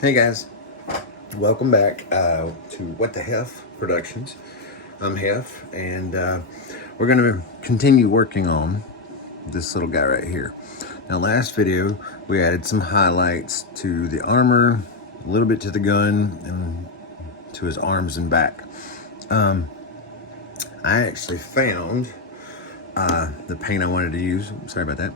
Hey guys, welcome back to What the Hef Productions. I'm Hef, and we're going to continue working on this little guy right here. Now, last video we added some highlights to the armor, a little bit to the gun, and to his arms and back. I actually found the paint I wanted to use. Sorry about that.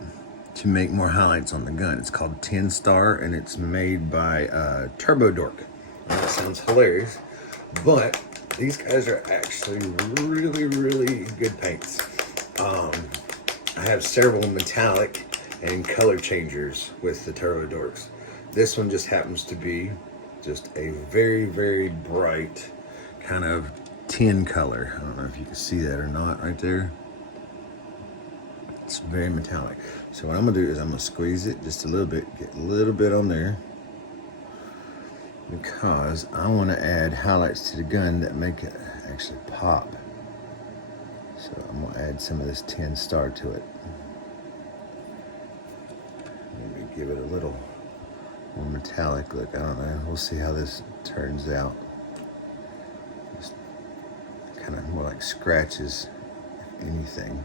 To make more highlights on the gun. It's called 10 Star and it's made by Turbo Dork. That sounds hilarious, but these guys are actually really good paints. I have several metallic and color changers with the Turbo Dorks. This one just happens to be just a very bright kind of tin color. I don't know if you can see that or not right there. It's very metallic. So what I'm gonna do is I'm gonna squeeze it just a little bit, get a little bit on there, because I wanna add highlights to the gun that make it actually pop. So I'm gonna add some of this 10 Star to it. Maybe give it a little more metallic look. I don't know, we'll see how this turns out. Just kind of more like scratches, if anything.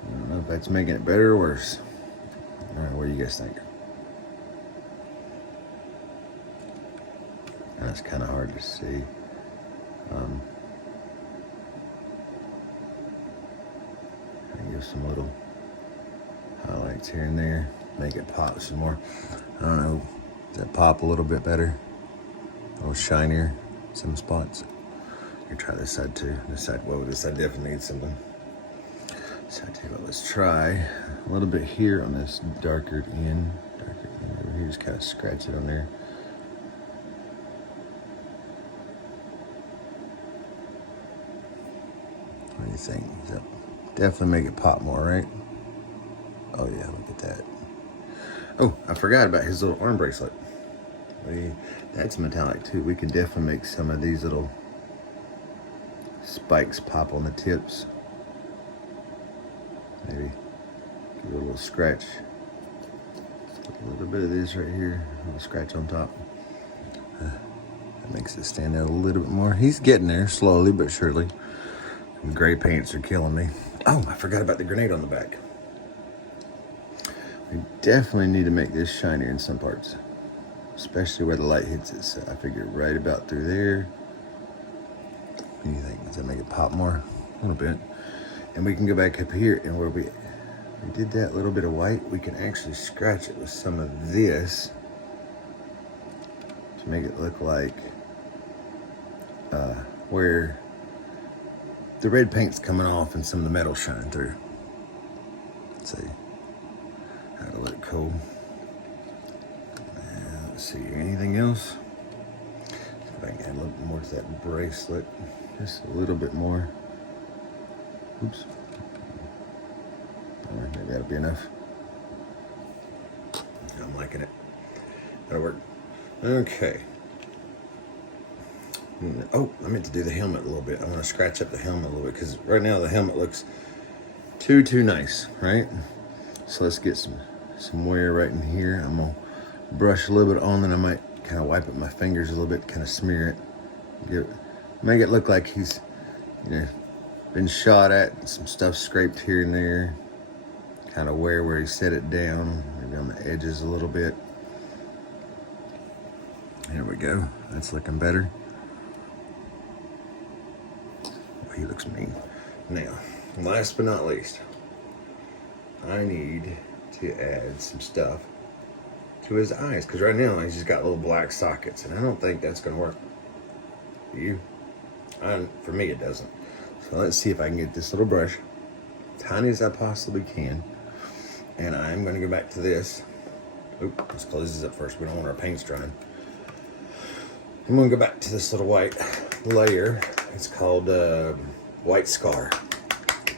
I don't know if that's making it better or worse. All right, what do you guys think? That's kind of hard to see. I give some little highlights here and there, make it pop some more. I don't know, does that pop a little bit better? A little shinier, some spots. You try this side too. This side, whoa, this side definitely needs something. So I tell you what, let's try a little bit here on this darker end over here, just kind of scratch it on there. What do you think? Does that definitely make it pop more, right? Oh yeah, look at that. Oh, I forgot about his little arm bracelet. That's metallic too. We can definitely make some of these little spikes pop on the tips. Maybe give it a little scratch. A little bit of this right here, a little scratch on top. That makes it stand out a little bit more. He's getting there slowly but surely. The gray paints are killing me. Oh, I forgot about the grenade on the back. We definitely need to make this shinier in some parts, especially where the light hits it. So I figure right about through there. What do you think? Does that make it pop more? A little bit. And we can go back up here, and where we did that little bit of white, we can actually scratch it with some of this to make it look like where the red paint's coming off and some of the metal shine through. Let's see how to let it cool. Let's see, anything else? See if I can add a little more to that bracelet, just a little bit more. Oops. Maybe that'll be enough. I'm liking it. That'll work. Okay. Oh, I meant to do the helmet a little bit. I want to scratch up the helmet a little bit because right now the helmet looks too nice, right? So let's get some wear right in here. I'm gonna brush a little bit on, then I might kind of wipe up my fingers a little bit, kind of smear it, make it look like he's, been shot at, some stuff scraped here and there, kind of where he set it down, maybe on the edges a little bit. There we go, that's looking better. Oh, he looks mean. Now, last but not least, I need to add some stuff to his eyes, because right now he's just got little black sockets, and I don't think that's gonna work. Do you? For me, it doesn't. So let's see if I can get this little brush, tiny as I possibly can, and I'm gonna go back to this. Oop, let's close this up first. We don't want our paints drying. I'm gonna go back to this little white layer. It's called White Scar.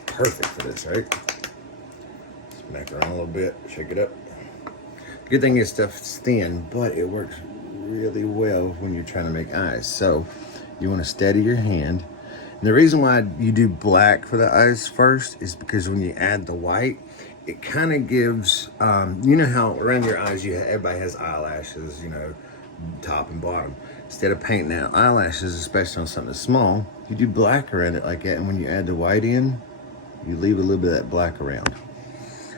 Perfect for this, right? Smack around a little bit, shake it up. Good thing this stuff's thin, but it works really well when you're trying to make eyes. So you wanna steady your hand. And the reason why you do black for the eyes first is because when you add the white, it kind of gives, you know how around your eyes, everybody has eyelashes, you know, top and bottom. Instead of painting out eyelashes, especially on something small, you do black around it like that. And when you add the white in, you leave a little bit of that black around.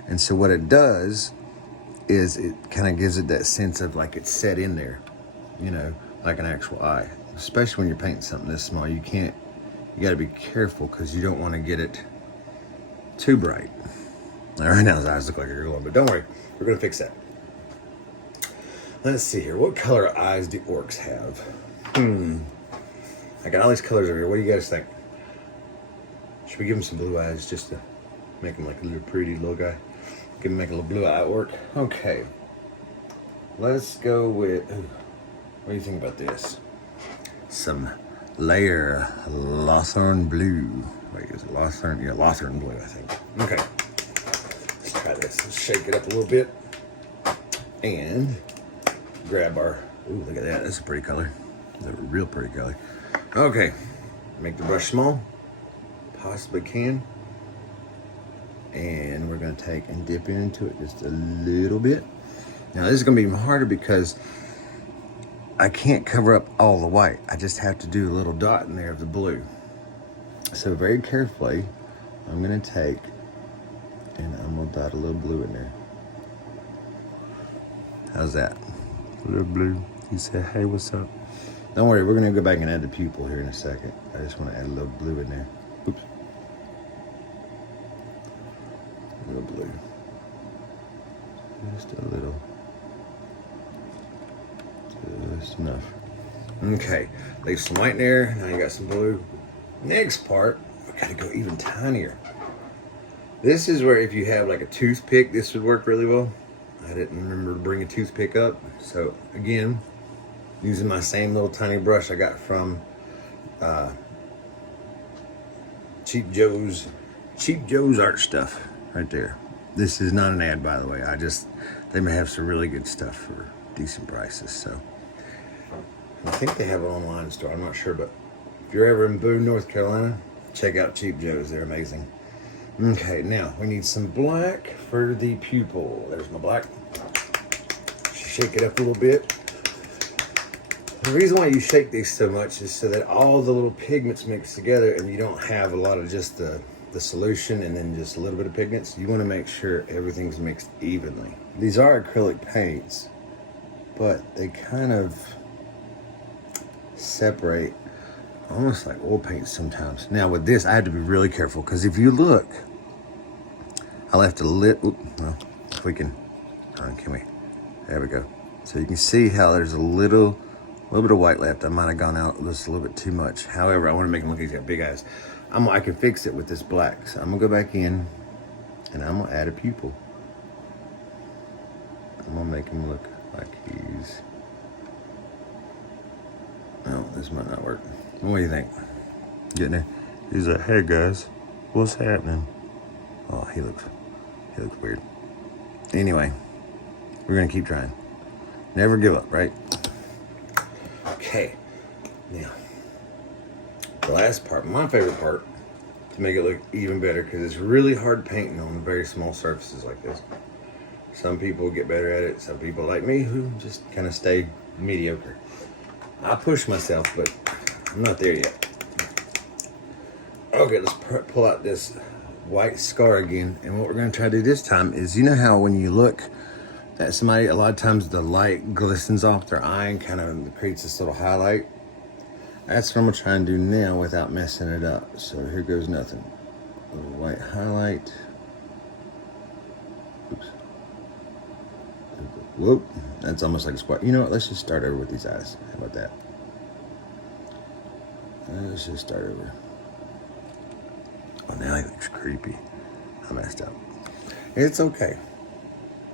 And so what it does is it kind of gives it that sense of like it's set in there, you know, like an actual eye. Especially when you're painting something this small, you got to be careful because you don't want to get it too bright. Now, right now his eyes look like they're glowing, but don't worry, we're going to fix that. Let's see here. What color eyes do orcs have? I got all these colors over here. What do you guys think? Should we give him some blue eyes just to make him like a little pretty little guy? Give him make a little blue eye orc. Okay. Let's go with, what do you think about this? Some layer Lothern blue. Wait, is it Lothern? Yeah, Lothern blue, I think. Okay. Let's try this. Let's shake it up a little bit. And grab our, ooh, look at that. That's a pretty color. That's a real pretty color. Okay. Make the brush small. Possibly can. And we're going to take and dip into it just a little bit. Now this is going to be even harder because I can't cover up all the white. I just have to do a little dot in there of the blue. So very carefully, I'm going to take and I'm going to dot a little blue in there. How's that? A little blue. He said, hey, what's up? Don't worry, we're going to go back and add the pupil here in a second. I just want to add a little blue in there. Oops. A little blue. Just a little. Just enough. Okay, leave some white in there. Now you got some blue. Next part, we gotta go even tinier. This is where if you have like a toothpick, this would work really well. I didn't remember to bring a toothpick up. So again, using my same little tiny brush I got from Cheap Joe's Art Stuff right there. This is not an ad, by the way. They may have some really good stuff for decent prices. So I think they have an online store. I'm not sure, but if you're ever in Boone, North Carolina, check out Cheap Joe's. They're amazing. Okay, now we need some black for the pupil. There's my black. Shake it up a little bit. The reason why you shake these so much is so that all the little pigments mix together and you don't have a lot of just the solution and then just a little bit of pigments. You want to make sure everything's mixed evenly. These are acrylic paints, but they kind of separate almost like oil paints sometimes. Now with this, I had to be really careful because if you look, I left a little, well, if we can we? There we go. So you can see how there's a little bit of white left. I might have gone out just a little bit too much. However, I want to make him look like he's got big eyes. I can fix it with this black. So I'm gonna go back in and I'm gonna add a pupil. I'm gonna make him look like he's, no, this might not work. What do you think? Getting there? He's like, hey guys, what's happening? Oh, he looks weird. Anyway, we're gonna keep trying. Never give up, right? Okay, now, the last part, my favorite part, to make it look even better, because it's really hard painting on very small surfaces like this. Some people get better at it, some people like me who just kind of stay mediocre. I push myself, but I'm not there yet. Okay, let's pull out this white scar again, and what we're going to try to do this time is, you know how when you look at somebody, a lot of times the light glistens off their eye and kind of creates this little highlight. That's what I'm going to try and do now without messing it up. So here goes nothing. A little white highlight. Oops. Whoop. That's almost like a squat. You know what? Let's just start over with these eyes. How about that? Let's just start over. Oh, now he looks creepy. I messed up. It's okay.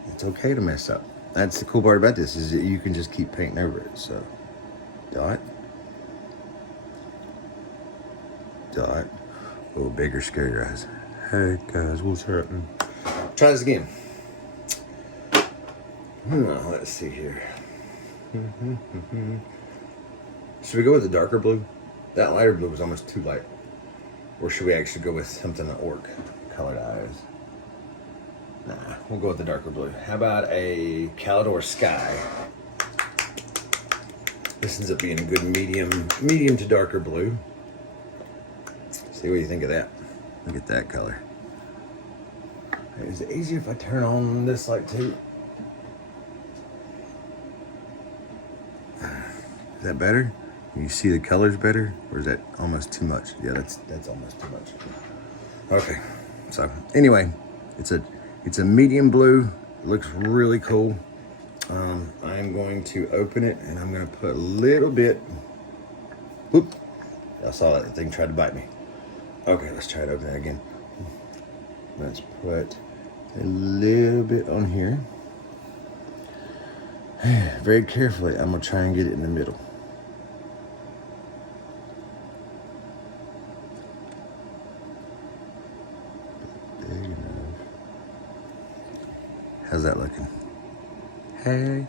It's okay to mess up. That's the cool part about this, is that you can just keep painting over it. So, dot. Dot. Oh, bigger, scarier eyes. Hey guys, what's happening? Try this again. Let's see here. Should we go with the darker blue? That lighter blue was almost too light. Or should we actually go with something that orc colored eyes? Nah, we'll go with the darker blue. How about a Calidor Sky? This ends up being a good medium to darker blue. See what you think of that. Look at that color. Is it easier if I turn on this light too? Is that better? Can you see the colors better? Or is that almost too much? Yeah, that's almost too much. Okay, so anyway, it's a medium blue. It looks really cool. I'm going to open it and I'm going to put a little bit. Whoop! I saw that thing tried to bite me. Okay, let's try to open it again. Let's put a little bit on here. Very carefully, I'm gonna try and get it in the middle. Big enough. How's that looking? Hey.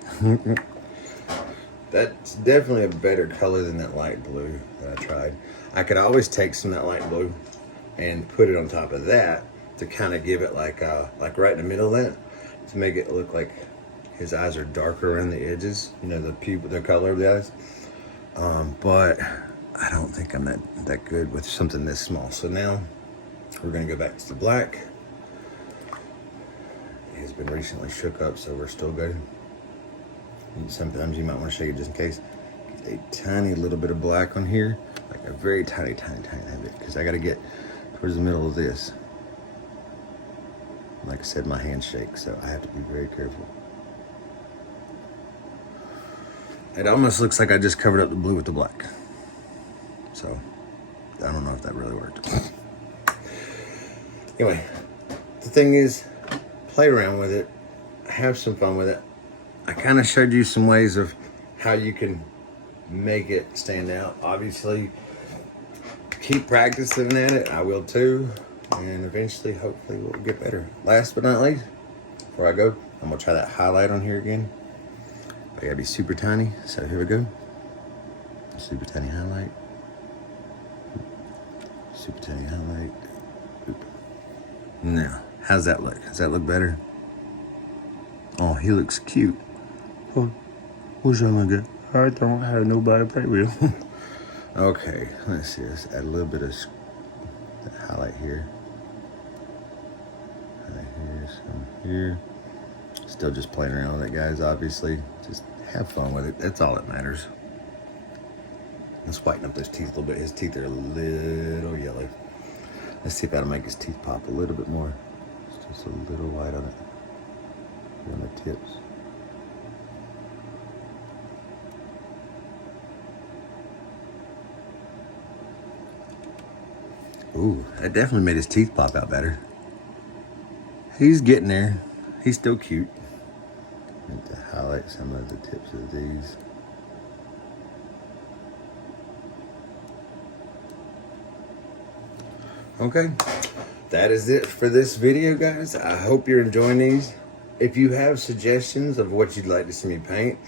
That's definitely a better color than that light blue that I tried. I could always take some of that light blue and put it on top of that to kind of give it like right in the middle of that, to make it look like his eyes are darker around the edges, you know, the color of the eyes. But I don't think I'm that good with something this small. So now we're gonna go back to the black. It has been recently shook up, so we're still good. Sometimes you might want to shake it just in case. Get a tiny little bit of black on here, like a very tiny bit, because I got to get towards the middle of this. Like I said, my hands shake, so I have to be very careful. It almost looks like I just covered up the blue with the black. So I don't know if that really worked. Anyway, the thing is, play around with it, have some fun with it. I kind of showed you some ways of how you can make it stand out. Obviously, keep practicing at it. I will too. And eventually, hopefully, we'll get better. Last but not least, before I go, I'm gonna try that highlight on here again. I gotta be super tiny, so here we go. Super tiny highlight. Super tiny highlight. Oop. Now, how's that look? Does that look better? Oh, he looks cute. Oh, what's wrong with it? I don't have nobody to play with. Okay, let's see. Let's add a little bit of highlight here. Highlight here, some here. Still just playing around with it, guys, obviously. Just have fun with it. That's all that matters. Let's whiten up those teeth a little bit. His teeth are a little yellow. Let's see if that'll make his teeth pop a little bit more. Just a little white on it. On the tips. Ooh, that definitely made his teeth pop out better. He's getting there. He's still cute. Need to highlight some of the tips of these. Okay, that is it for this video, guys. I hope you're enjoying these. If you have suggestions of what you'd like to see me paint,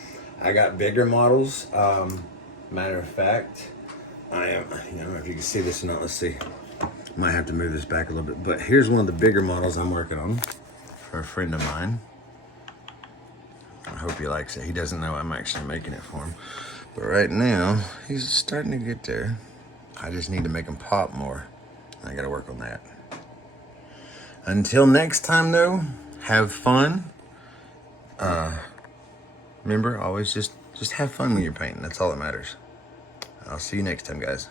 I got bigger models. Matter of fact, I don't know if you can see this or not. Let's see. Might have to move this back a little bit, but here's one of the bigger models I'm working on for a friend of mine. I hope he likes it. He doesn't know I'm actually making it for him. But right now, he's starting to get there. I just need to make him pop more. I gotta work on that. Until next time though, have fun. Remember, always just have fun when you're painting. That's all that matters. I'll see you next time, guys.